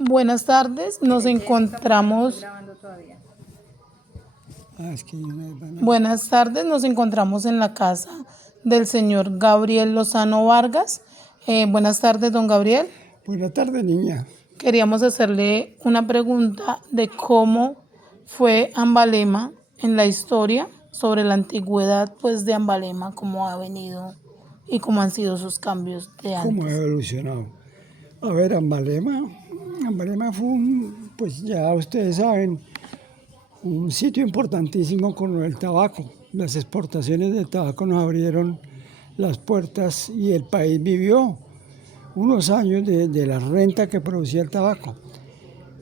Buenas tardes, nos encontramos. Es que Buenas tardes, nos encontramos en la casa del señor Gabriel Lozano Vargas. Buenas tardes, don Gabriel. Buena tarde, niña. Queríamos hacerle una pregunta de cómo fue Ambalema en la historia, sobre la antigüedad pues de Ambalema, cómo ha venido y cómo han sido sus cambios de ¿Cómo ha antes. evolucionado? A ver, Ambalema fue pues ya ustedes saben, un sitio importantísimo con el tabaco. Las exportaciones de tabaco nos abrieron las puertas y el país vivió unos años de la renta que producía el tabaco.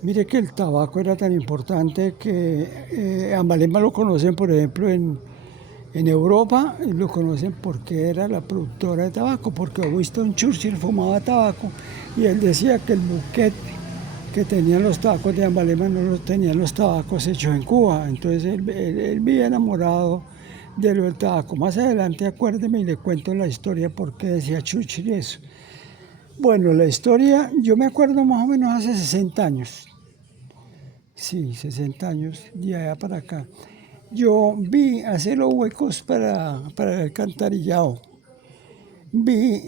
Mire que el tabaco era tan importante que Ambalema lo conocen, por ejemplo, en Europa, lo conocen porque era la productora de tabaco, porque Winston Churchill fumaba tabaco y él decía que el buquet que tenían los tabacos de Ambalema no los tenían los tabacos hechos en Cuba. Entonces él vivía enamorado de lo del tabaco. Más adelante acuérdeme y le cuento la historia por qué decía Churchill eso. Bueno, la historia, yo me acuerdo más o menos hace 60 años. Sí, 60 años, de allá para acá. Yo vi hacer los huecos para el alcantarillado. Vi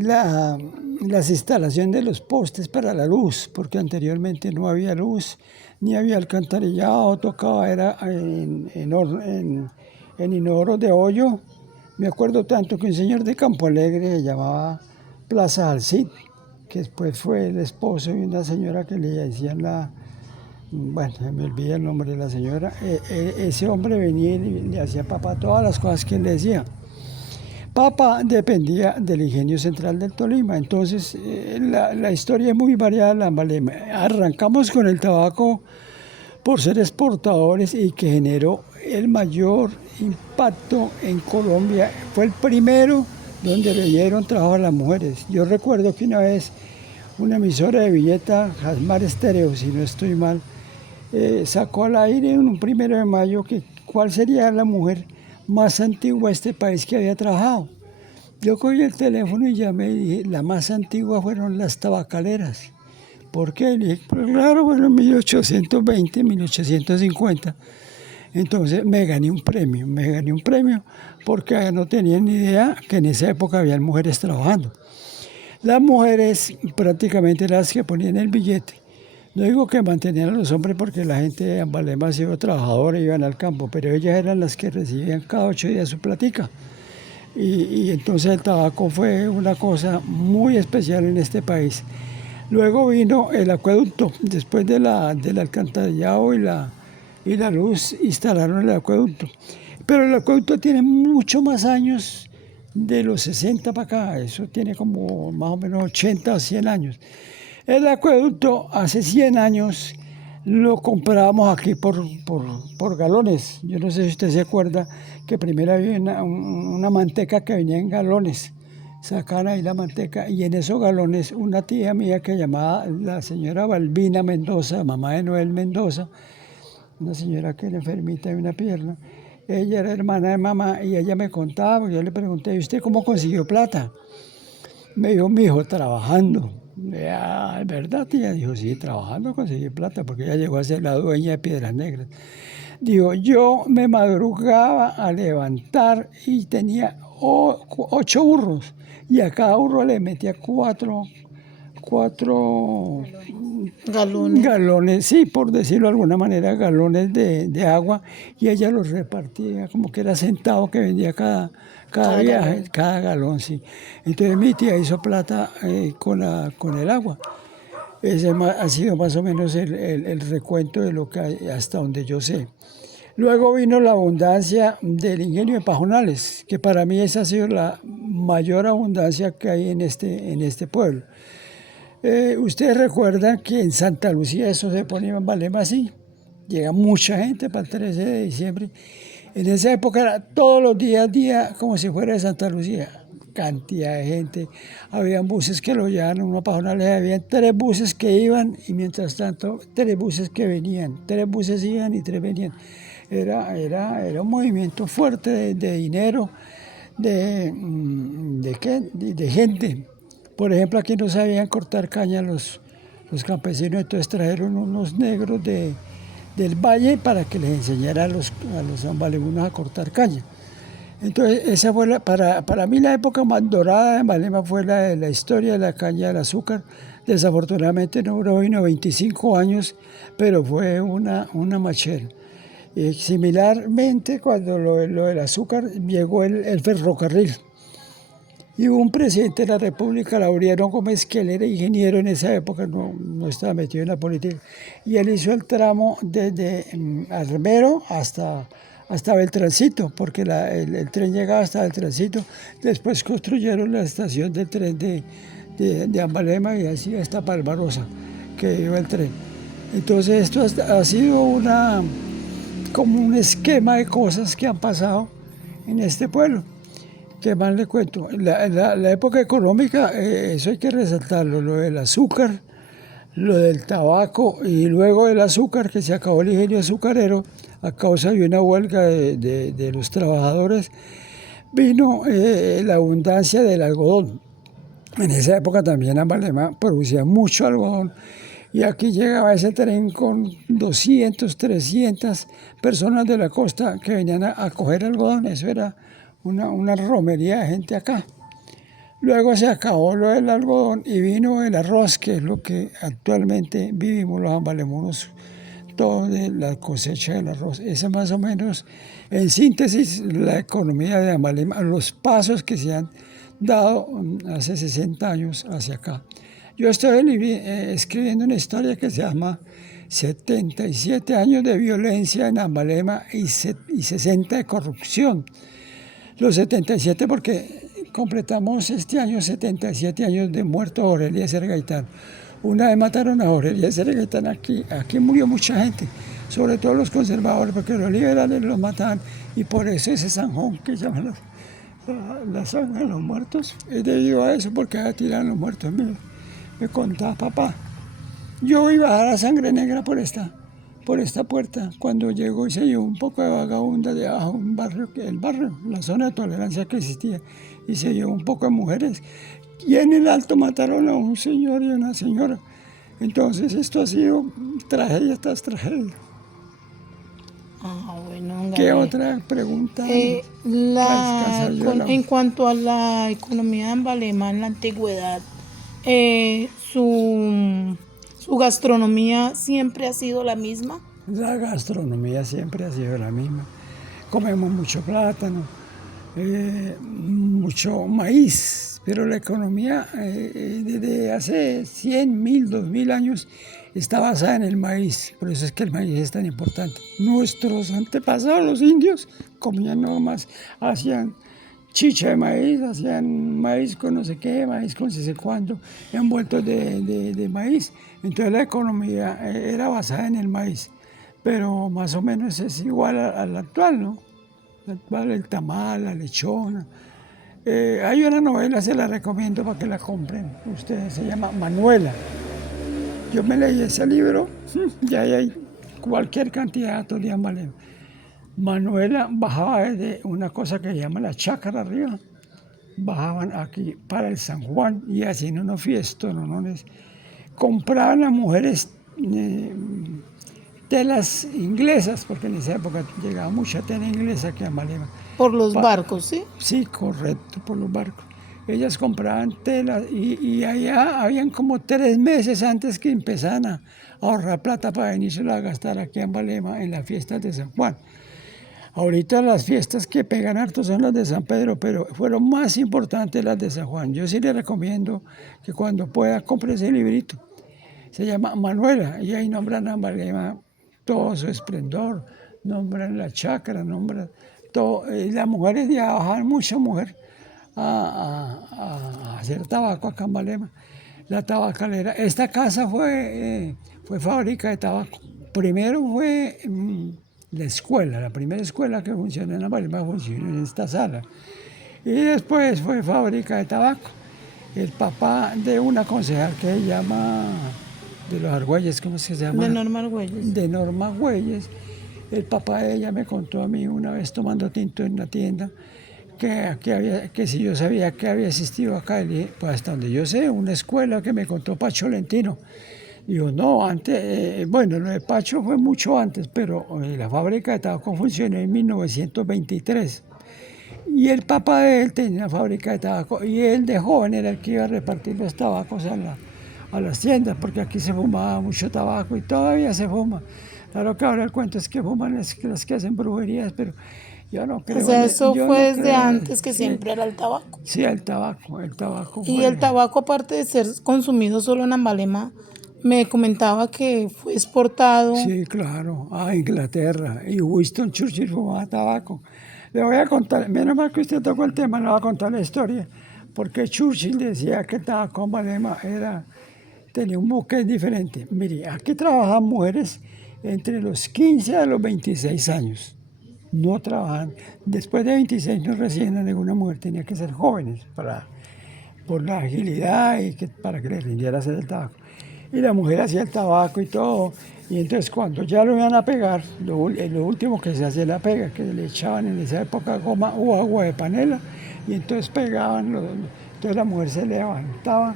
las instalaciones de los postes para la luz, porque anteriormente no había luz, ni había alcantarillado, tocaba, era en inodoros de hoyo. Me acuerdo tanto que un señor de Campo Alegre se llamaba Plaza Alcid, que después fue el esposo de una señora que le decían bueno, me olvidé el nombre de la señora. Ese hombre venía y le hacía papá todas las cosas que él le decía. Papa dependía del Ingenio Central del Tolima, entonces la historia es muy variada. Arrancamos con el tabaco por ser exportadores y que generó el mayor impacto en Colombia. Fue el primero donde le dieron trabajo a las mujeres. Yo recuerdo que una vez una emisora de Villeta, Jasmar Estéreo, si no estoy mal, sacó al aire en un 1 de mayo que cuál sería la mujer más antigua de este país que había trabajado. Yo cogí el teléfono y llamé y dije, la más antigua fueron las tabacaleras. ¿Por qué? Le dije, pues claro, bueno, en 1820, 1850. Entonces me gané un premio porque no tenía ni idea que en esa época había mujeres trabajando. Las mujeres prácticamente las que ponían el billete. No digo que mantenían a los hombres porque la gente de Ambalema ha sido trabajadora y iban al campo, pero ellas eran las que recibían cada 8 días su platica. Y entonces el tabaco fue una cosa muy especial en este país. Luego vino el acueducto, después del alcantarillado y la luz instalaron el acueducto. Pero el acueducto tiene mucho más años de los 60 para acá, eso tiene como más o menos 80 o 100 años. El acueducto hace 100 años lo comprábamos aquí por galones. Yo no sé si usted se acuerda que primero había una manteca que venía en galones. Sacaban ahí la manteca y en esos galones una tía mía que llamaba la señora Balbina Mendoza, mamá de Noel Mendoza, una señora que era enfermita de una pierna. Ella era hermana de mamá y ella me contaba, yo le pregunté, ¿y usted cómo consiguió plata? Me dijo, mi hijo, trabajando. ¿Es verdad, tía? Dijo, sí, trabajando conseguí plata, porque ella llegó a ser la dueña de Piedras Negras. Dijo, yo me madrugaba a levantar y tenía 8 burros, y a cada burro le metía cuatro Galones. galones, sí, por decirlo de alguna manera, galones de agua, y ella los repartía como que era centavo que vendía cada viaje, Galón. cada galón, sí. Entonces mi tía hizo plata con el agua. Ese ha sido más o menos el recuento de lo que hay hasta donde yo sé. Luego vino la abundancia del ingenio de Pajonales, que para mí esa ha sido la mayor abundancia que hay en este pueblo. Ustedes recuerdan que en Santa Lucía eso se ponía en Valema así. Llega mucha gente para el 13 de diciembre. En esa época era todos los días, día como si fuera de Santa Lucía. Cantidad de gente. Habían buses que lo llevaban a uno a Pajonales. Habían 3 buses que iban y mientras tanto 3 buses que venían. 3 buses iban y 3 venían. Era un movimiento fuerte de dinero, ¿qué? De gente. Por ejemplo, aquí no sabían cortar caña los campesinos, entonces trajeron unos negros del valle para que les enseñara a los ambalemunos a cortar caña. Entonces, esa fue para mí la época más dorada de Ambalema fue la historia de la caña del azúcar. Desafortunadamente no duró sino 25 años, pero fue una machera. Similarmente, cuando lo del azúcar llegó el ferrocarril. Y hubo un presidente de la República, Laureano Gómez, que él era ingeniero en esa época, no estaba metido en la política, y él hizo el tramo desde Armero hasta Beltrancito, porque el tren llegaba hasta Beltrancito. Después construyeron la estación del tren de Ambalema y así hasta Palmarosa, que iba el tren. Entonces esto ha sido como un esquema de cosas que han pasado en este pueblo. ¿Qué más le cuento? La época económica, eso hay que resaltarlo, lo del azúcar, lo del tabaco y luego del azúcar, que se acabó el ingenio azucarero a causa de una huelga de los trabajadores, vino la abundancia del algodón. En esa época también Ambalema producía mucho algodón y aquí llegaba ese tren con 200, 300 personas de la costa que venían a coger algodón. Eso era una romería de gente acá. Luego se acabó lo del algodón y vino el arroz, que es lo que actualmente vivimos los ambalemunos, todo de la cosecha del arroz. Esa es más o menos, en síntesis, la economía de Ambalema, los pasos que se han dado hace 60 años hacia acá. Yo estoy escribiendo una historia que se llama 77 años de violencia en Ambalema y 60 de corrupción. Los 77 porque completamos este año 77 años de muerto Jorge Eliezer Gaitán. Una vez mataron a Jorge Eliezer Gaitán aquí murió mucha gente, sobre todo los conservadores, porque los liberales los mataban y por eso ese zanjón que llaman la zanja de los muertos es debido a eso, porque allá tiran los muertos míos. Me contaba papá. Yo iba a bajar a Sangre Negra por esta puerta, cuando llegó y se llevó un poco de vagabunda de abajo, el barrio, la zona de tolerancia que existía, y se llevó un poco de mujeres. Y en el Alto mataron a un señor y a una señora. Entonces esto ha sido tragedia tras tragedia. Bueno, ¿Qué otra pregunta? En cuanto a la economía de Ambalema en la antigüedad, su gastronomía siempre ha sido la misma. La gastronomía siempre ha sido la misma. Comemos mucho plátano, mucho maíz, pero la economía desde hace 100, 1000, 2000 años está basada en el maíz. Por eso es que el maíz es tan importante. Nuestros antepasados, los indios, comían nada más, hacían chicha de maíz, hacían maíz con no sé qué, maíz con no sé cuándo, envueltos de maíz. Entonces la economía era basada en el maíz, pero más o menos es igual a la actual, ¿no? La actual, el tamal, la lechona. Hay una novela, se la recomiendo para que la compren, ustedes, se llama Manuela. Yo me leí ese libro, y ahí hay cualquier cantidad de datos de Ambalema. Manuela bajaba desde una cosa que se llama la chácara arriba, bajaban aquí para el San Juan y hacían unos fiestones. Compraban las mujeres telas inglesas, porque en esa época llegaba mucha tela inglesa aquí a Ambalema. Por los barcos, ¿sí? Sí, correcto, por los barcos. Ellas compraban telas y allá habían como 3 meses antes que empezaran a ahorrar plata para venirse a gastar aquí en Ambalema en las fiestas de San Juan. Ahorita las fiestas que pegan harto son las de San Pedro, pero fueron más importantes las de San Juan. Yo sí le recomiendo que cuando pueda compre ese librito. Se llama Manuela y ahí nombran a Ambalema todo su esplendor, nombran la chácara, nombran todo. Las mujeres ya bajan mucha mujer a hacer tabaco acá en Ambalema. La tabacalera. Esta casa fue fábrica de tabaco. Primero fue la escuela, la primera escuela que funcionó en Ambalema funcionó en esta sala. Y después fue fábrica de tabaco. El papá de una concejal que se llama, de los Argüelles, ¿cómo se llama? De Norma Argüelles. De Norma Argüelles. El papá de ella me contó a mí una vez tomando tinto en la tienda que si yo sabía que había asistido acá, le dije, pues hasta donde yo sé, una escuela que me contó Pacho Lentino, Dijo, no, antes, bueno, lo de Pacho fue mucho antes, pero la fábrica de tabaco funcionó en 1923. Y el papá de él tenía una fábrica de tabaco y él de joven era el que iba a repartir los tabacos a las tiendas, porque aquí se fumaba mucho tabaco y todavía se fuma. Claro que ahora el cuento es que fuman las que hacen brujerías, pero yo no O creo sea, eso yo fue no desde creo, antes que sí, siempre era el tabaco. sí, el tabaco Y el fue, tabaco, aparte de ser consumido solo en Ambalema, me comentaba que fue exportado. sí, claro, a Inglaterra, y Winston Churchill fumaba tabaco. Le voy a contar, menos mal que usted tocó el tema, le voy a contar la historia, porque Churchill decía que el tabaco en Balema tenía un buque diferente. Mire, aquí trabajan mujeres entre los 15 a los 26 años. No trabajan. Después de 26 no reciben a ninguna mujer, tenía que ser jóvenes por la agilidad y para que les rindiera hacer el tabaco. Y la mujer hacía el tabaco y todo. Y entonces cuando ya lo iban a pegar, lo último que se hacía la pega, que le echaban en esa época goma o agua de panela, y entonces pegaban, entonces la mujer se levantaba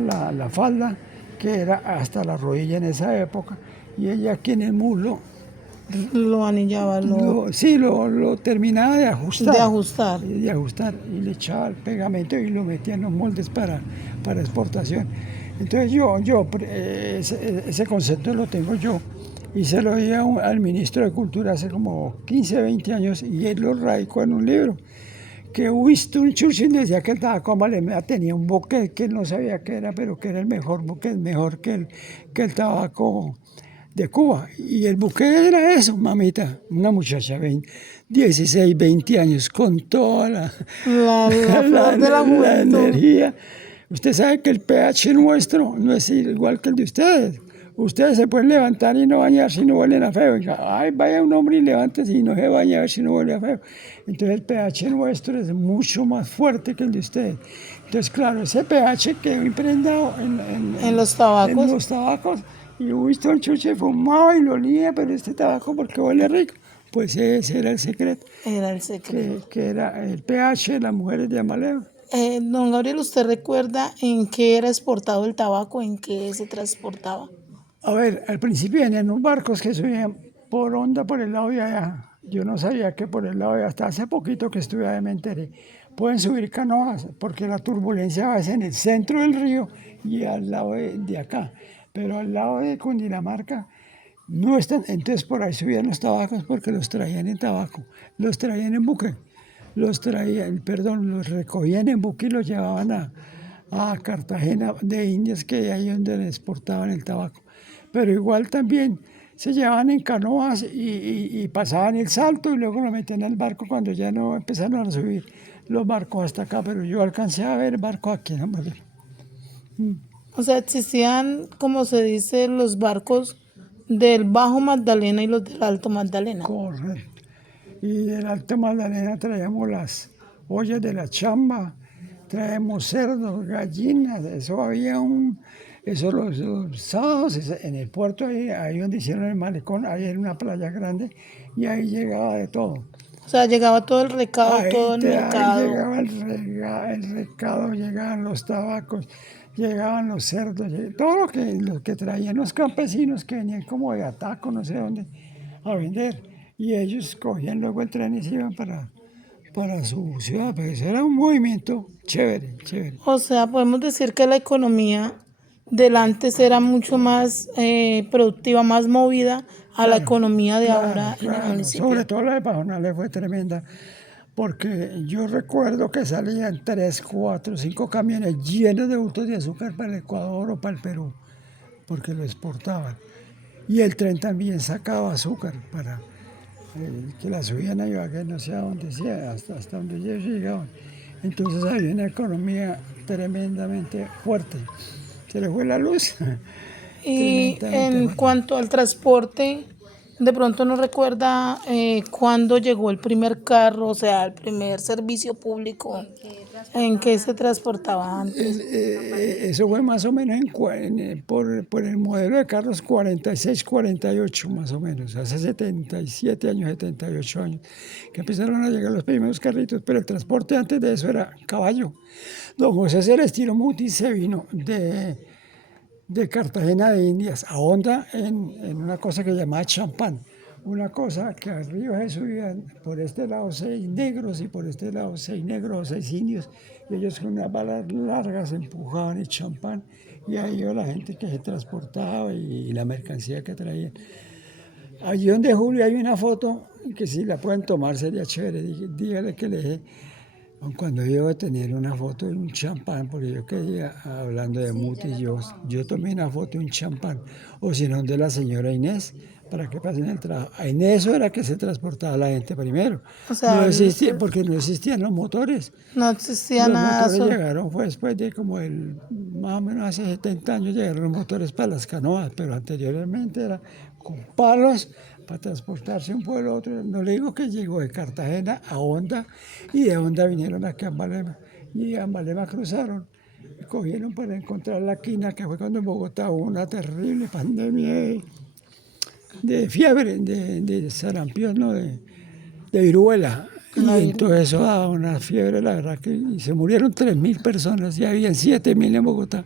la falda, que era hasta la rodilla en esa época, y ella aquí en el muslo Lo anillaba, lo terminaba de ajustar. de ajustar y le echaba el pegamento y lo metía en los moldes para exportación. Entonces ese concepto lo tengo yo y se lo di al ministro de Cultura hace como 15, 20 años y él lo radicó en un libro. Que Winston Churchill decía que el tabaco Ambalema tenía un buque que él no sabía qué era, pero que era el mejor buque, mejor que el tabaco de Cuba. Y el buque era eso, mamita, una muchacha, 16, 20 años, con toda La flor de la la juventud. energía. Usted sabe que el pH nuestro no es igual que el de ustedes. Ustedes se pueden levantar y no bañarse si no huelen a feo. Ay, vaya un hombre y levántese y no se baña a ver si no huele a feo. Entonces el pH nuestro es mucho más fuerte que el de ustedes. Entonces, claro, ese pH quedó impregnado En los en tabacos los tabacos. Y Winston Churchill fumaba y lo olía, pero este tabaco porque huele rico. Pues ese era el secreto, era el secreto. que era el pH de las mujeres de Amaleo. Don Gabriel, ¿usted recuerda en qué era exportado el tabaco, en qué se transportaba? A ver, al principio venían unos barcos que subían por onda por el lado de allá. Yo no sabía que por el lado de allá, hasta hace poquito que estuve allá me enteré. Pueden subir canoas porque la turbulencia va a ser en el centro del río y al lado de acá. Pero al lado de Cundinamarca no están. Entonces por ahí subían los tabacos porque los traían en tabaco. Los traían en buque. Los traían, perdón, los recogían en buque y los llevaban a Cartagena de Indias, que ahí donde exportaban el tabaco. Pero igual también se llevaban en canoas y pasaban el salto y luego lo metían al barco cuando ya no empezaron a subir los barcos hasta acá. Pero yo alcancé a ver barcos aquí en Ambalema. O sea, existían, como se dice, los barcos del Bajo Magdalena y los del Alto Magdalena. Correcto. Y del Alto Magdalena traíamos las ollas de la chamba, traemos cerdos, gallinas, eso había eso los sábados en el puerto, ahí donde hicieron el malecón, ahí era una playa grande y ahí llegaba de todo. O sea, llegaba todo el recado, todo el Ahí mercado. llegaba el recado, llegaban los tabacos, llegaban los cerdos, todo lo que traían los campesinos que venían como de Ataco, no sé dónde, a vender. Y ellos cogían luego el tren y se iban para su ciudad. Pues era un movimiento chévere, chévere. O sea, podemos decir que la economía del antes era mucho más productiva, más movida a la Claro, economía de claro, ahora en el claro. Sobre municipio. todo la de Pajonales fue tremenda, porque yo recuerdo que salían 3, 4, 5 camiones llenos de bultos de azúcar para el Ecuador o para el Perú, porque lo exportaban. Y el tren también sacaba azúcar para que la subían a Ibagué, no sé a dónde sea, hasta donde ellos llegaban. Entonces había una economía tremendamente fuerte. Se le fue la luz, Y tremendamente en fuerte. cuanto al transporte, de pronto no recuerda cuándo llegó el primer carro, o sea, el primer servicio público, en que se transportaba antes. Eso fue más o menos por el modelo de carros 46, 48 más o menos, hace 77 años, 78 años, que empezaron a llegar los primeros carritos, pero el transporte antes de eso era caballo. Don José Celestino Mutis se vino de Cartagena de Indias a Honda en una cosa que llamaba champán. Una cosa que arriba se subían por este lado 6 negros y por este lado 6 negros o 6 indios. Y ellos con unas balas largas empujaban el champán y ahí iba la gente que se transportaba y la mercancía que traían. Allí donde Julio hay una foto que si la pueden tomar sería chévere. Dígale que le dije cuando yo a tener una foto de un champán, porque yo quería, hablando de mutis, yo tomé una foto de un champán, o si no, de la señora Inés, para que pasen el trabajo. En eso era que se transportaba la gente primero. O No sea, existía, porque no existían los motores. no existía Los nada. motores llegaron fue después de como más o menos hace 70 años llegaron los motores para las canoas, pero anteriormente era con palos para transportarse de un pueblo a otro. No le digo que llegó de Cartagena a Honda y de Honda vinieron aquí a Ambalema y a Ambalema cruzaron y cogieron para encontrar la quina, que fue cuando en Bogotá hubo una terrible pandemia de fiebre, de sarampión, ¿no? de viruela. Y entonces eso daba una fiebre, la verdad, que y se murieron 3.000 personas y habían 7.000 en Bogotá.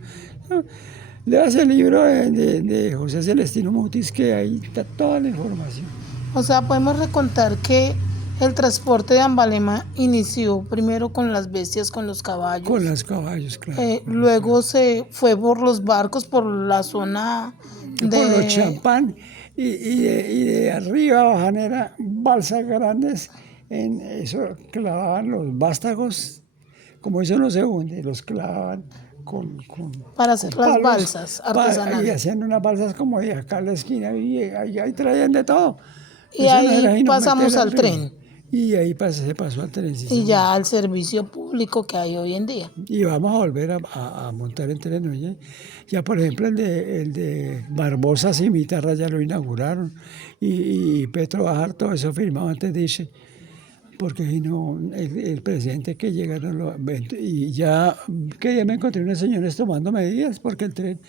Leas el libro de José Celestino Mutis, que ahí está toda la información. O sea, podemos recontar que el transporte de Ambalema inició primero con las bestias, con los caballos. Con los caballos, claro. Luego se fue por los barcos, por la zona Por los champán y de arriba a Bajanera, balsas grandes, en eso clavaban los vástagos, como eso no se hunde, los clavaban para hacer con las palos, balsas artesanales. y hacían unas balsas como de acá a la esquina y ahí traían de todo. Y Eso no ahí era sino pasamos meter al arriba. tren. Y ahí se pasó al tren. Sí, Y señor. ya al servicio público que hay hoy en día. Y vamos a volver a montar el tren, oye. Ya, por ejemplo, el de Barbosa Cimitarra ya lo inauguraron. Y Petro Bajar, todo eso firmado antes, dice, porque si no, el presidente que llega no lo... Y ya, que ya me encontré unos señores tomando medidas, porque el tren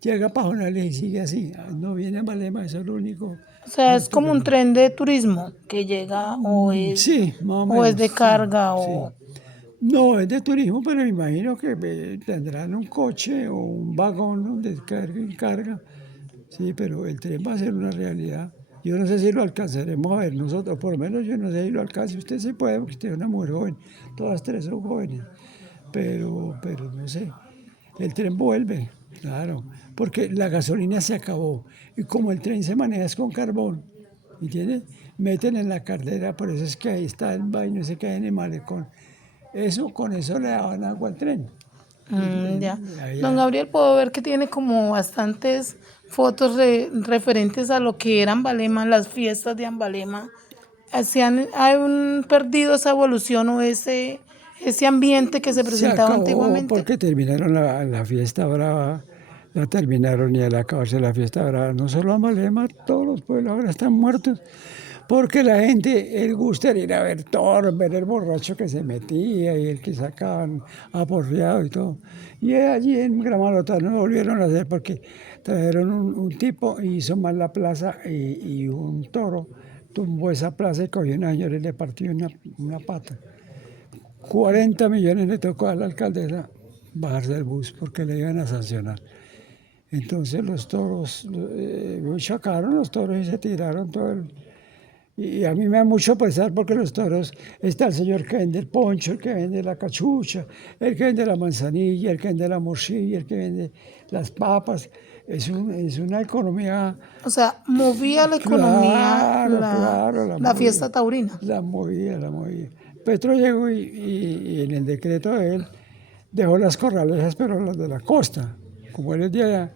llega para Jonales y sigue así. No viene a Malema, eso es lo único. O sea, es como un tren de turismo que llega Sí, más o o menos. es de carga sí. o... No, es de turismo, pero me imagino que tendrán un coche o un vagón donde carga. Sí, pero el tren va a ser una realidad. Yo no sé si lo alcanzaremos a ver nosotros, por lo menos yo no sé si lo alcance. Usted sí puede, porque usted es una mujer joven, todas tres son jóvenes, pero no sé. El tren vuelve, claro, porque la gasolina se acabó y como el tren se maneja es con carbón, ¿entiendes? Meten en la cartera, por eso es que ahí está el baño, se cae en el malecón. Eso, con eso le daban agua al tren. Ya. Don Gabriel, puedo ver que tiene como bastantes fotos referentes a lo que era Ambalema, las fiestas de Ambalema. ¿Han perdido esa evolución o ese ambiente que se presentaba Se acabó antiguamente? porque terminaron la fiesta brava, la terminaron y al acabarse la fiesta brava, no solo Ambalema, todos los pueblos ahora están muertos. Porque la gente, el gusto era ir a ver toros, ver el borracho que se metía y el que sacaban aporreado y todo. Y allí en Gramalota no volvieron a hacer porque trajeron un tipo y hizo mal la plaza y un toro tumbó esa plaza y cogió una señora y le partió una pata. 40 millones le tocó a la alcaldesa bajarse del bus porque le iban a sancionar. Entonces los toros, chocaron los toros y se tiraron todo el... Y a mí me da mucho pesar porque los toros, está el señor que vende el poncho, el que vende la cachucha, el que vende la manzanilla, el que vende la morcilla, el que vende las papas. Es una economía... O sea, movía la economía Claro, la fiesta taurina. La movía. Petro llegó y en el decreto de él dejó las corralejas, pero las de la costa, como él es de allá.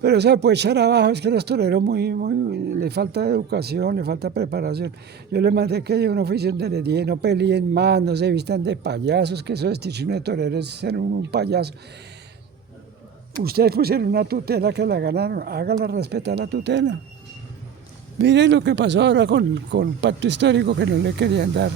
Pero se puede echar abajo, es que los toreros le falta educación, le falta preparación. Yo le mandé que haya un oficio donde les dije, no peleen más, no se vistan de payasos, que eso es de toreros, ser un payaso. Ustedes pusieron una tutela que la ganaron, hágala respetar la tutela. Miren lo que pasó ahora con Pacto Histórico, que no le querían dar,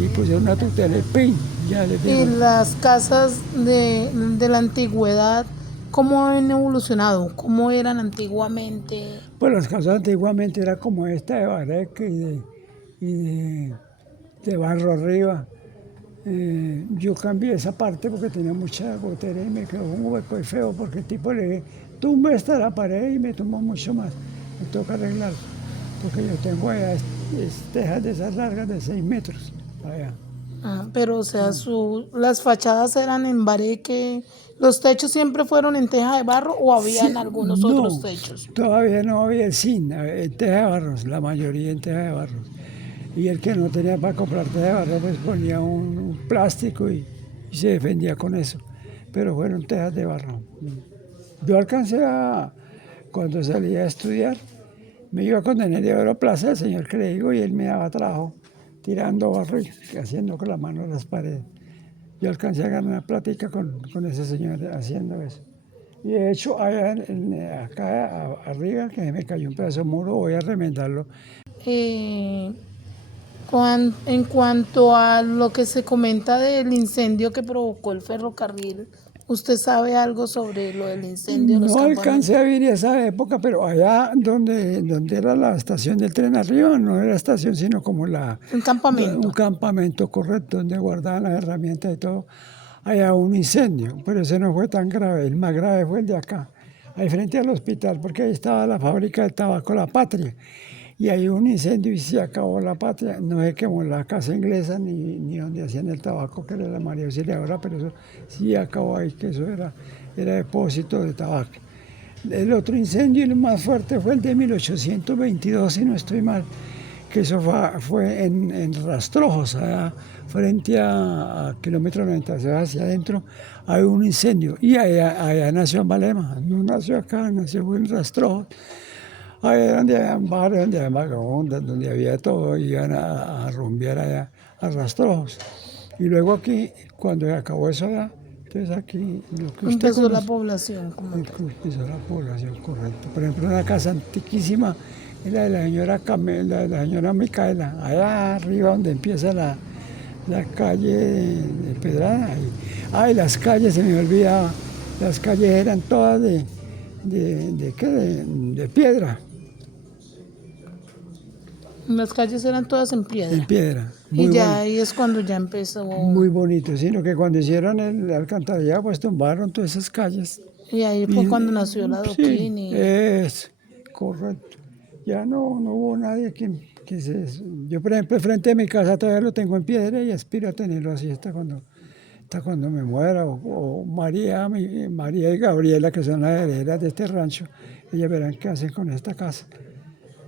y pusieron una tutela y ¡pin! Ya les Y las casas de la antigüedad, ¿cómo han evolucionado? ¿Cómo eran antiguamente? Pues las casas antiguamente era como esta de bareque de barro arriba. Yo cambié esa parte porque tenía mucha gotera y me quedó un hueco y feo porque el tipo le tumba esta la pared y me tumba mucho más. Me toca arreglar, porque yo tengo allá tejas de esas largas de 6 metros. Allá. Pero o sea, las fachadas eran en bareque, ¿los techos siempre fueron en teja de barro o habían Sí, algunos no, otros techos? todavía no había el zinc, en teja de barros, la mayoría en teja de barros. Y el que no tenía para comprar teja de barro, pues ponía un plástico y se defendía con eso. Pero fueron tejas de barro. Yo alcancé cuando salía a estudiar, me iba con Daniel de Oro Plaza, el señor que le digo, y él me daba trabajo tirando barro y haciendo con la mano las paredes. Yo alcancé a ganar una plática con ese señor haciendo eso. Y de hecho, allá acá arriba, que me cayó un pedazo de muro, voy a remendarlo. Eh, en cuanto a lo que se comenta del incendio que provocó el ferrocarril, ¿usted sabe algo sobre lo del incendio de los No alcancé campamentos? a vivir esa época, pero allá donde era la estación del tren arriba, no era estación, sino como Un un campamento. campamento correcto donde guardaban las herramientas y todo. Allá un incendio, pero ese no fue tan grave. El más grave fue el de acá, ahí frente al hospital, porque ahí estaba la fábrica de tabaco La Patria. Y hay un incendio y se acabó La Patria. No se quemó la casa inglesa ni donde hacían el tabaco, que era la María Auxiliadora, pero eso sí acabó ahí, que eso era depósito de tabaco. El otro incendio, el más fuerte, fue el de 1822, si no estoy mal, que eso fue en Rastrojos, allá frente a kilómetro 90, o sea, hacia adentro, hay un incendio. Y allá nació Ambalema, no nació acá, nació en Rastrojos. Ahí era donde había bares, donde había vagabundas, donde había todo, iban a rumbear allá a Rastrojos. Y luego aquí, cuando se acabó eso allá, entonces aquí, lo que usted Empezó la conoce, población como tal. empezó la población, correcto. Por ejemplo, una casa antiquísima, es la de la señora Camela, la señora Micaela, allá arriba donde empieza la calle de Pedrana. Y las calles, se me olvidaba, las calles eran todas ¿qué? De piedra. Las calles eran todas en En piedra. piedra, Y muy ya bonito, ahí es cuando ya empezó. muy bonito, sino que cuando hicieron el alcantarillado, pues tumbaron todas esas calles. Y ahí fue Y, cuando nació la sí, adoquín y es correcto. Ya no hubo nadie que se... Yo, por ejemplo, frente a mi casa todavía lo tengo en piedra y aspiro a tenerlo así hasta cuando me muera. O María, María y Gabriela, que son las herederas de este rancho, ellas verán qué hacen con esta casa.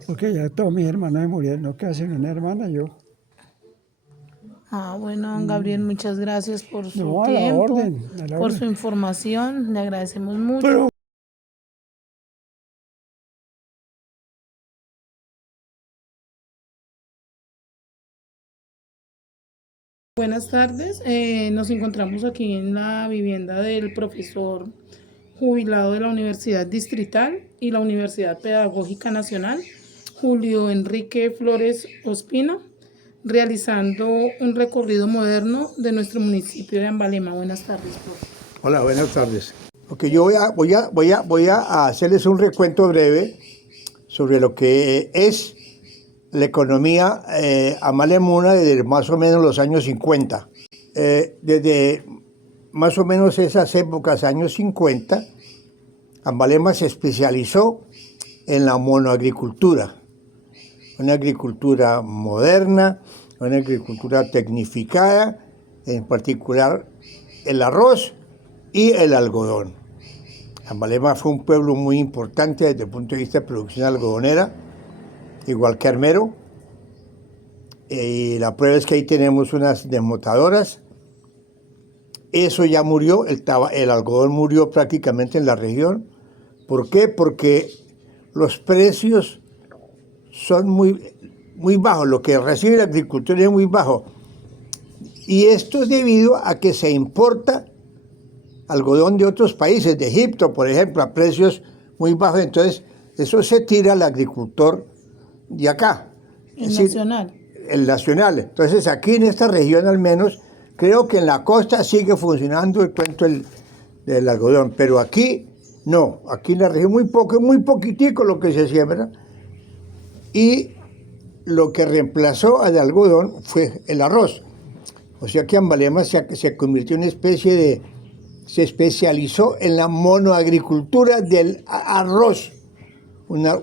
Porque ya todos mis hermanos me murieron, no queda sino una hermana y yo. Bueno, don Gabriel, muchas gracias por su No, a la tiempo, orden, a la por su orden. información. Le agradecemos mucho. Pero Buenas tardes. Nos encontramos aquí en la vivienda del profesor jubilado de la Universidad Distrital y la Universidad Pedagógica Nacional, Julio Enrique Flores Ospina, realizando un recorrido moderno de nuestro municipio de Ambalema. Buenas tardes, profe. Hola, buenas tardes. Ok, yo voy a hacerles un recuento breve sobre lo que es la economía amalemuna desde más o menos los años 50. Desde más o menos esas épocas, años 50, Ambalema se especializó en la monoagricultura, una agricultura moderna, una agricultura tecnificada, en particular el arroz y el algodón. Ambalema fue un pueblo muy importante desde el punto de vista de producción algodonera, igual que Armero. Y la prueba es que ahí tenemos unas desmotadoras. Eso ya murió, el algodón murió prácticamente en la región. ¿Por qué? Porque los precios son muy bajos, lo que recibe la agricultura es muy bajo. Y esto es debido a que se importa algodón de otros países, de Egipto, por ejemplo, a precios muy bajos. Entonces, eso se tira al agricultor de acá. El Es decir, nacional. el nacional. Entonces, aquí en esta región al menos, creo que en la costa sigue funcionando el cuento del algodón, pero aquí no. Aquí en la región muy poco, muy poquitico lo que se siembra. Y lo que reemplazó al algodón fue el arroz. O sea que Ambalema se convirtió en una especie se especializó en la monoagricultura del arroz, una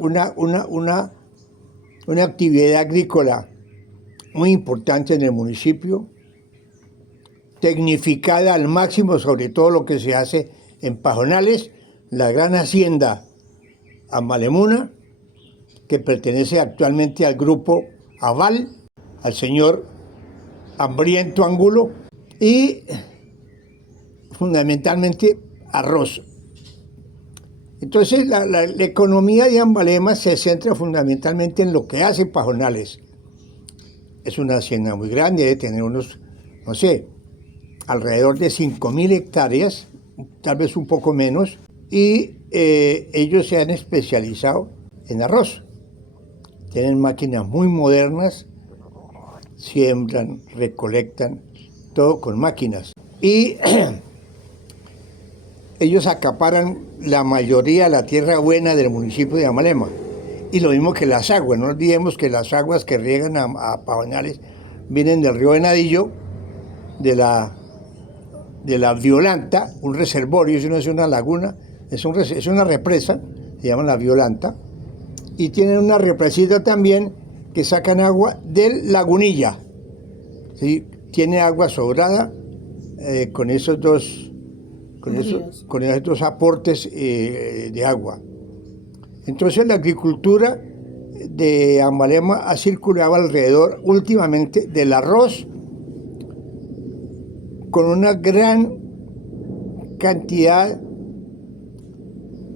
actividad agrícola muy importante en el municipio, tecnificada al máximo sobre todo lo que se hace en pajonales, la gran hacienda Amalemuna, que pertenece actualmente al grupo Aval, al señor Hambriento Angulo, y fundamentalmente arroz. Entonces la economía de Ambalema se centra fundamentalmente en lo que hace Pajonales. Es una hacienda muy grande, debe tener unos, no sé, alrededor de 5.000 hectáreas, tal vez un poco menos, y ellos se han especializado en arroz. Tienen máquinas muy modernas, siembran, recolectan, todo con máquinas. Y ellos acaparan la mayoría de la tierra buena del municipio de Amalema. Y lo mismo que las aguas, no olvidemos que las aguas que riegan a Pajonales vienen del río Venadillo, de la Violanta, un reservorio, eso no es una laguna, es una represa, se llama la Violanta, y tienen una represita también que sacan agua del Lagunilla, ¿sí? Tiene agua sobrada con esos dos aportes de agua. Entonces la agricultura de Ambalema ha circulado alrededor últimamente del arroz, con una gran cantidad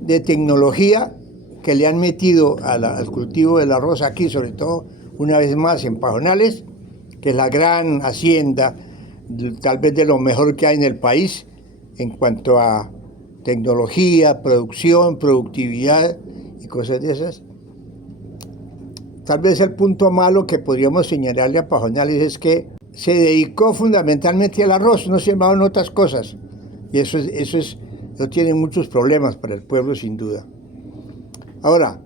de tecnología que le han metido al cultivo del arroz aquí, sobre todo una vez más en Pajonales, que es la gran hacienda, tal vez de lo mejor que hay en el país en cuanto a tecnología, producción, productividad y cosas de esas. Tal vez el punto malo que podríamos señalarle a Pajonales es que se dedicó fundamentalmente al arroz, no se llamaban otras cosas. Y eso tiene muchos problemas para el pueblo, sin duda. Ahora,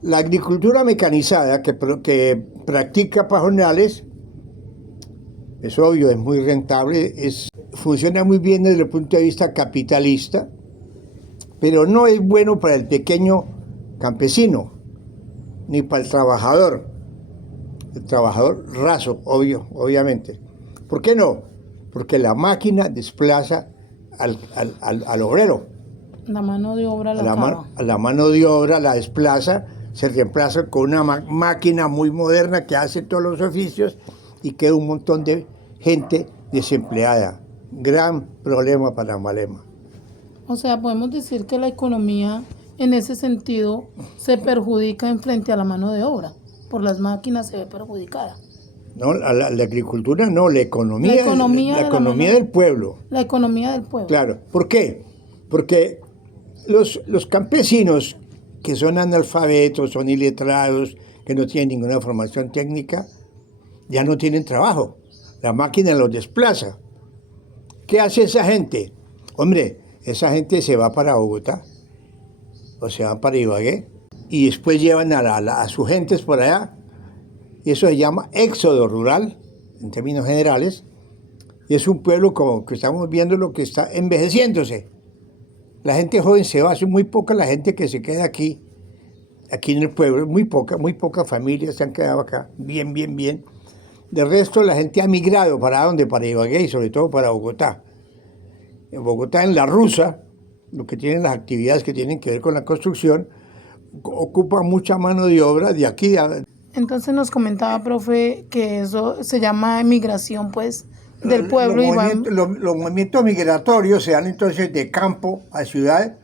la agricultura mecanizada que practica Pajonales, es obvio, es muy rentable, funciona muy bien desde el punto de vista capitalista, pero no es bueno para el pequeño campesino, ni para el trabajador raso, obviamente. ¿Por qué no? Porque la máquina desplaza al obrero. La mano de obra la mano de obra la desplaza, se reemplaza con una máquina muy moderna que hace todos los oficios y queda un montón de gente desempleada. Gran problema para Amalema. O sea, podemos decir que la economía en ese sentido se perjudica en frente a la mano de obra. Por las máquinas se ve perjudicada. No, la agricultura no, la economía del pueblo. La economía del pueblo. Claro. ¿Por qué? Porque los campesinos que son analfabetos, son iletrados, que no tienen ninguna formación técnica, ya no tienen trabajo. La máquina los desplaza. ¿Qué hace esa gente? Hombre, esa gente se va para Bogotá o se van para Ibagué y después llevan a sus gentes por allá. Y eso se llama éxodo rural, en términos generales. Y es un pueblo como que estamos viendo lo que está envejeciéndose. La gente joven se va, es muy poca la gente que se queda aquí en el pueblo, muy pocas familias se han quedado acá, bien. De resto, la gente ha migrado ¿para dónde? Para Ibagué y sobre todo para Bogotá. En Bogotá, en La Rusa, lo que tienen las actividades que tienen que ver con la construcción, ocupa mucha mano de obra de aquí. Entonces nos comentaba, profe, que eso se llama emigración, pues, del pueblo. Los movimientos migratorios se dan entonces de campo a ciudad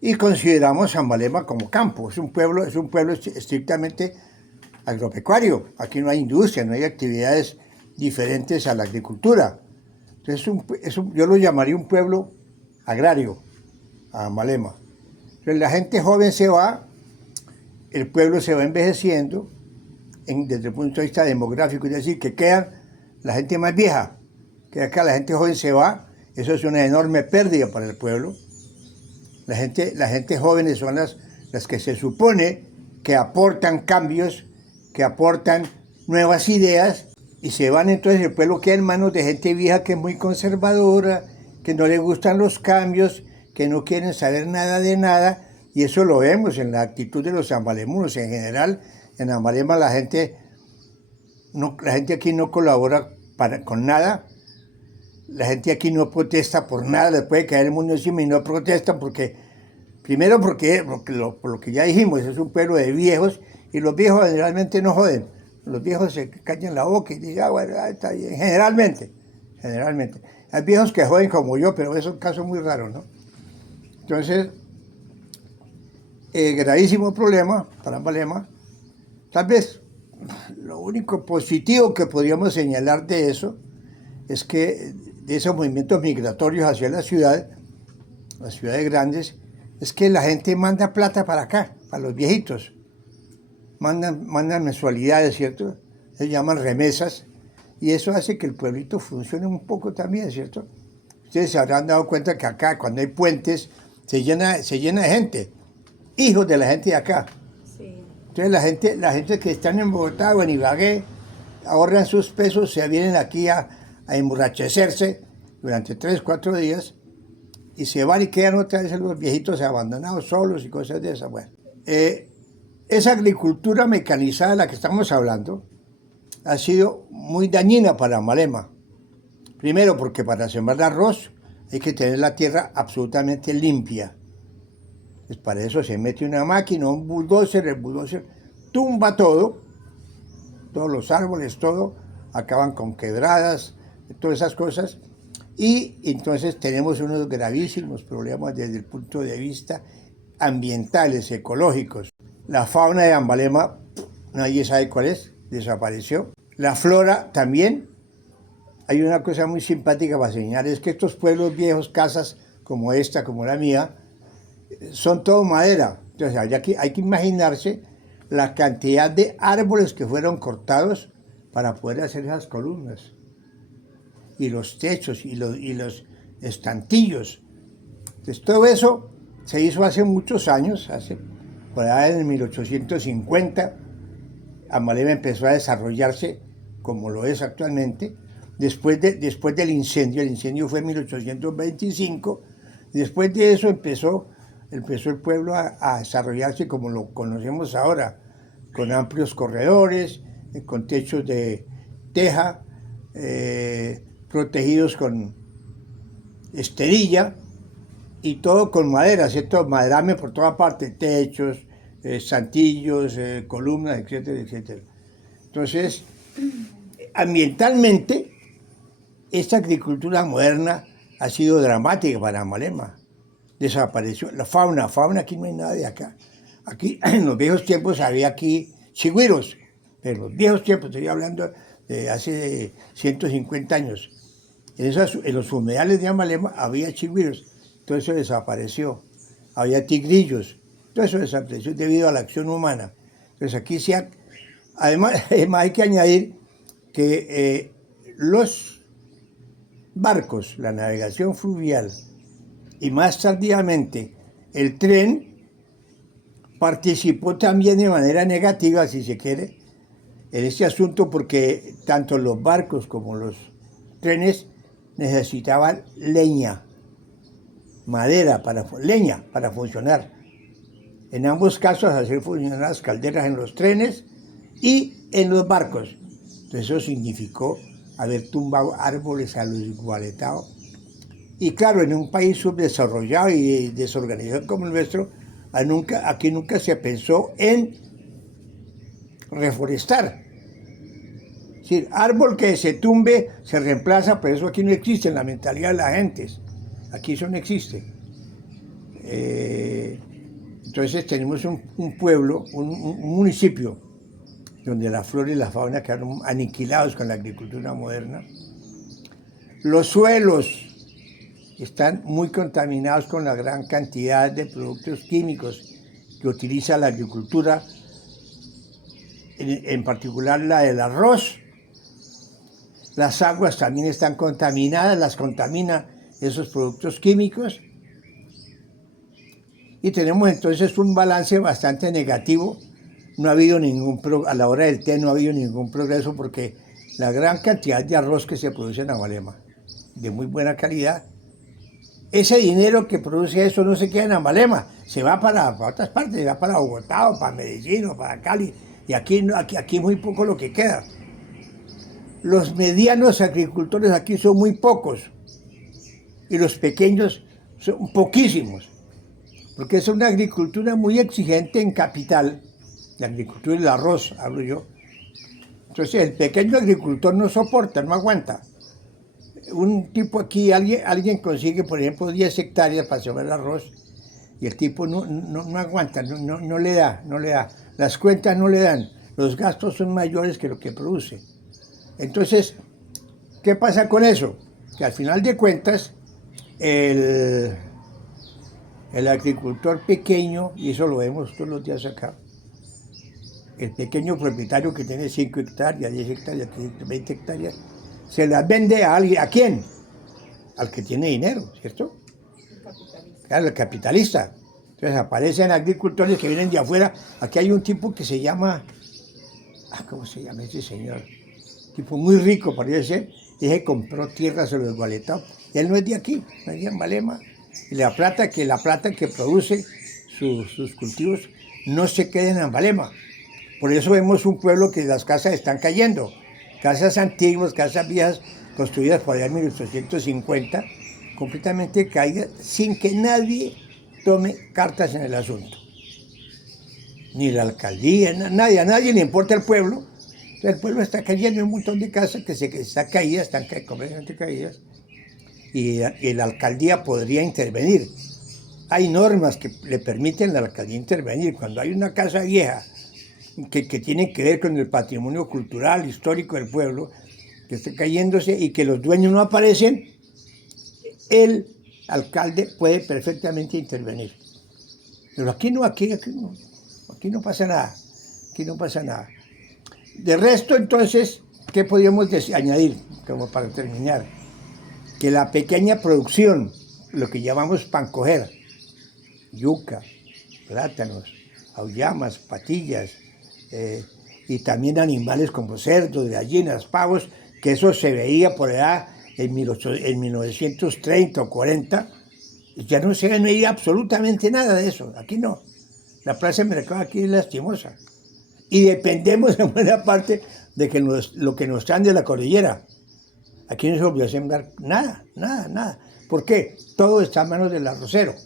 y consideramos Ambalema como campo. Es un pueblo estrictamente agropecuario. Aquí no hay industria, no hay actividades diferentes a la agricultura. Entonces yo lo llamaría un pueblo agrario, a Ambalema. Entonces la gente joven se va, el pueblo se va envejeciendo desde el punto de vista demográfico, es decir, que queda la gente más vieja, que acá la gente joven se va, eso es una enorme pérdida para el pueblo. La gente jóvenes son las que se supone que aportan cambios, que aportan nuevas ideas y se van, entonces el pueblo queda en manos de gente vieja que es muy conservadora, que no les gustan los cambios, que no quieren saber nada de nada, y eso lo vemos en la actitud de los ambalemunos. En general, en Ambalema la gente aquí no colabora con nada, la gente aquí no protesta por nada, les puede caer el mundo encima y no protestan porque, primero por lo que ya dijimos, es un pueblo de viejos, y los viejos generalmente no joden. Los viejos se callan la boca y dicen, bueno, está bien, generalmente. Hay viejos que joden como yo, pero es un caso muy raro, ¿no? Entonces, gravísimo problema para Ambalema. Tal vez lo único positivo que podríamos señalar de eso es que de esos movimientos migratorios hacia las ciudades grandes, es que la gente manda plata para acá, para los viejitos. Mandan mensualidades, ¿cierto? Se llaman remesas, y eso hace que el pueblito funcione un poco también, ¿cierto? Ustedes se habrán dado cuenta que acá, cuando hay puentes, se llena de gente, hijos de la gente de acá. Sí. Entonces la gente que están en Bogotá o en Ibagué, ahorran sus pesos, se vienen aquí a emborrachecerse durante 3, 4 días, y se van y quedan otra vez los viejitos abandonados, solos y cosas de esas. Bueno, esa agricultura mecanizada de la que estamos hablando ha sido muy dañina para Ambalema. Primero porque para sembrar arroz hay que tener la tierra absolutamente limpia. Pues para eso se mete una máquina, un bulldozer, el bulldozer tumba todo, todos los árboles, todo, acaban con quebradas, todas esas cosas, y entonces tenemos unos gravísimos problemas desde el punto de vista ambientales, ecológicos. La fauna de Ambalema, nadie sabe cuál es, desapareció. La flora también. Hay una cosa muy simpática para señalar, es que estos pueblos viejos, casas como esta, como la mía, son todo madera. Entonces hay que imaginarse la cantidad de árboles que fueron cortados para poder hacer esas columnas. Y los techos y los estantillos. Entonces todo eso se hizo hace muchos años, por allá en 1850, Ambalema empezó a desarrollarse como lo es actualmente. Después del incendio, el incendio fue en 1825, y después de eso empezó el pueblo a desarrollarse como lo conocemos ahora, con amplios corredores, con techos de teja, protegidos con esterilla, y todo con madera, ¿cierto? Maderame por toda parte, techos, santillos, columnas, etcétera, etcétera. Entonces, ambientalmente, esta agricultura moderna ha sido dramática para Ambalema. Desapareció la fauna aquí no hay nada de acá. Aquí, en los viejos tiempos, había aquí chigüiros, pero en los viejos tiempos, estoy hablando de hace 150 años. En los humedales de Ambalema había chigüiros, todo eso desapareció. Había tigrillos, todo eso desapareció debido a la acción humana. Entonces aquí además hay que añadir que los barcos, la navegación fluvial y más tardíamente el tren participó también de manera negativa, si se quiere, en este asunto, porque tanto los barcos como los trenes necesitaban madera leña para funcionar. En ambos casos hacer funcionar las calderas en los trenes y en los barcos. Entonces eso significó haber tumbado árboles a lo igualetado. Y claro, en un país subdesarrollado y desorganizado como el nuestro, aquí nunca se pensó en reforestar. Es decir, árbol que se tumbe se reemplaza, pero eso aquí no existe en la mentalidad de la gente. Aquí eso no existe. Entonces tenemos un pueblo, un municipio, donde la flora y la fauna quedaron aniquilados con la agricultura moderna. Los suelos están muy contaminados con la gran cantidad de productos químicos que utiliza la agricultura, en particular la del arroz. Las aguas también están contaminadas, las contamina esos productos químicos. Y tenemos entonces un balance bastante negativo. No ha habido a la hora del té no ha habido ningún progreso, porque la gran cantidad de arroz que se produce en Ambalema, de muy buena calidad, ese dinero que produce eso no se queda en Ambalema, se va para otras partes, se va para Bogotá, o para Medellín, o para Cali, y aquí muy poco lo que queda. Los medianos agricultores aquí son muy pocos, y los pequeños son poquísimos, porque es una agricultura muy exigente en capital, la agricultura del arroz, hablo yo. Entonces el pequeño agricultor no soporta, no aguanta. Un tipo aquí, alguien consigue, por ejemplo, 10 hectáreas para sembrar arroz, y el tipo no aguanta, no le da. Las cuentas no le dan, los gastos son mayores que lo que produce. Entonces, ¿qué pasa con eso? Que al final de cuentas, el agricultor pequeño, y eso lo vemos todos los días acá, el pequeño propietario que tiene 5 hectáreas, 10 hectáreas, 20 hectáreas, se las vende a alguien. ¿A quién? Al que tiene dinero, ¿cierto? Claro, el capitalista. Entonces aparecen agricultores que vienen de afuera. Aquí hay un tipo que se llama, ¿cómo se llama ese señor? Tipo muy rico, parece ser, y que compró tierras en los Gualetaos. Él no es de aquí, no es de Ambalema. Y la plata que produce sus cultivos no se queda en Ambalema. Por eso vemos un pueblo que las casas están cayendo. Casas antiguas, casas viejas, construidas por allá en 1850, completamente caídas, sin que nadie tome cartas en el asunto. Ni la alcaldía, a nadie le importa el pueblo. Entonces, el pueblo está cayendo en un montón de casas que están caídas, están completamente caídas, y la alcaldía podría intervenir. Hay normas que le permiten a la alcaldía intervenir. Cuando hay una casa vieja que tiene que ver con el patrimonio cultural, histórico del pueblo, que está cayéndose y que los dueños no aparecen, el alcalde puede perfectamente intervenir. Pero aquí no pasa nada, aquí no pasa nada. De resto, entonces, ¿qué podríamos añadir, como para terminar? Que la pequeña producción, lo que llamamos pancoger, yuca, plátanos, auyamas, patillas, y también animales como cerdos, gallinas, pavos, que eso se veía por allá en 1930 o 40, ya no se veía absolutamente nada de eso, aquí no. La plaza de mercado aquí es lastimosa. Y dependemos en buena parte de que lo que nos traen de la cordillera. Aquí no se volvió a sembrar nada. ¿Por qué? Todo está a manos del arrocero.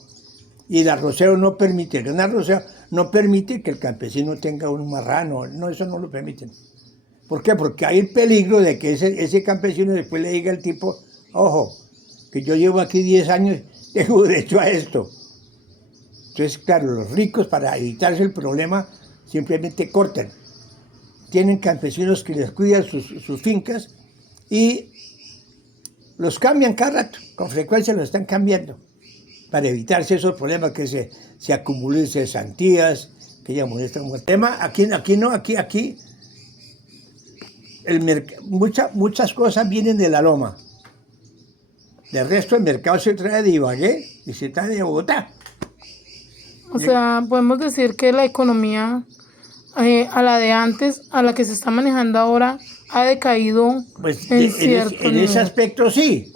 Y el arrocero no permite, que el campesino tenga un marrano, no, eso no lo permiten. ¿Por qué? Porque hay el peligro de que ese campesino después le diga al tipo, ojo, que yo llevo aquí 10 años, tengo derecho a esto. Entonces, claro, los ricos, para evitarse el problema, simplemente cortan. Tienen campesinos que les cuidan sus fincas y los cambian cada rato, con frecuencia los están cambiando, para evitarse esos problemas que se acumulen cesantías, que ya molestan mucho. El tema, aquí muchas cosas vienen de la loma. Del resto, el mercado se trae de Ibagué y se trae de Bogotá. O sea, podemos decir que la economía, a la de antes, a la que se está manejando ahora, ha decaído Pues en cierto en ese aspecto sí.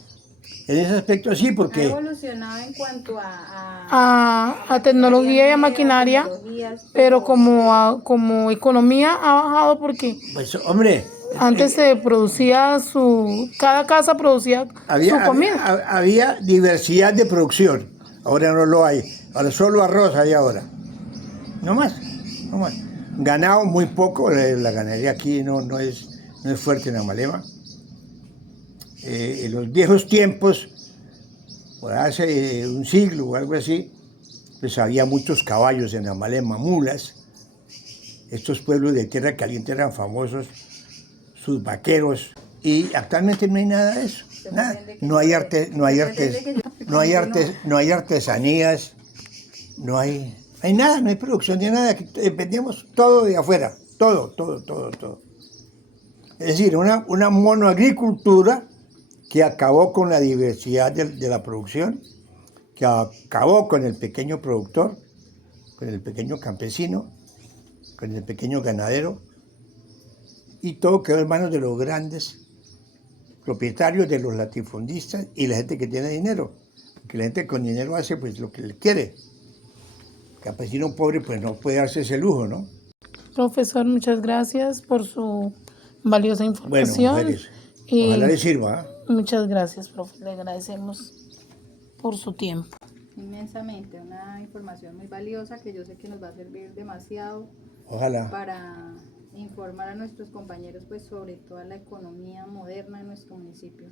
En ese aspecto sí, Ha porque evolucionado en cuanto a tecnología y a maquinaria, tecnologías, pero como economía ha bajado porque pues, hombre, antes se producía cada casa producía su comida. había diversidad de producción. Ahora no lo hay. Ahora solo arroz hay ahora. No más. Ganado muy poco. La ganadería aquí no es fuerte en Ambalema. En los viejos tiempos, por hace un siglo o algo así, pues había muchos caballos en Ambalema, mulas. Estos pueblos de tierra caliente eran famosos, sus vaqueros. Y actualmente no hay nada de eso. Nada. No hay artesanías, no hay nada, no hay producción de nada. Dependemos todo de afuera, todo. Es decir, una monoagricultura que acabó con la diversidad de la producción, que acabó con el pequeño productor, con el pequeño campesino, con el pequeño ganadero, y todo quedó en manos de los grandes propietarios, de los latifundistas y la gente que tiene dinero. porque la gente con dinero hace pues lo que le quiere. El campesino pobre pues no puede darse ese lujo, ¿no? Profesor, muchas gracias por su valiosa Bueno, información mujeres, y ojalá les sirva. ¿Ah? muchas gracias, profe. Le agradecemos por su tiempo. Inmensamente, una información muy valiosa que yo sé que nos va a servir demasiado Ojalá. para informar a nuestros compañeros pues sobre toda la economía moderna de nuestro municipio.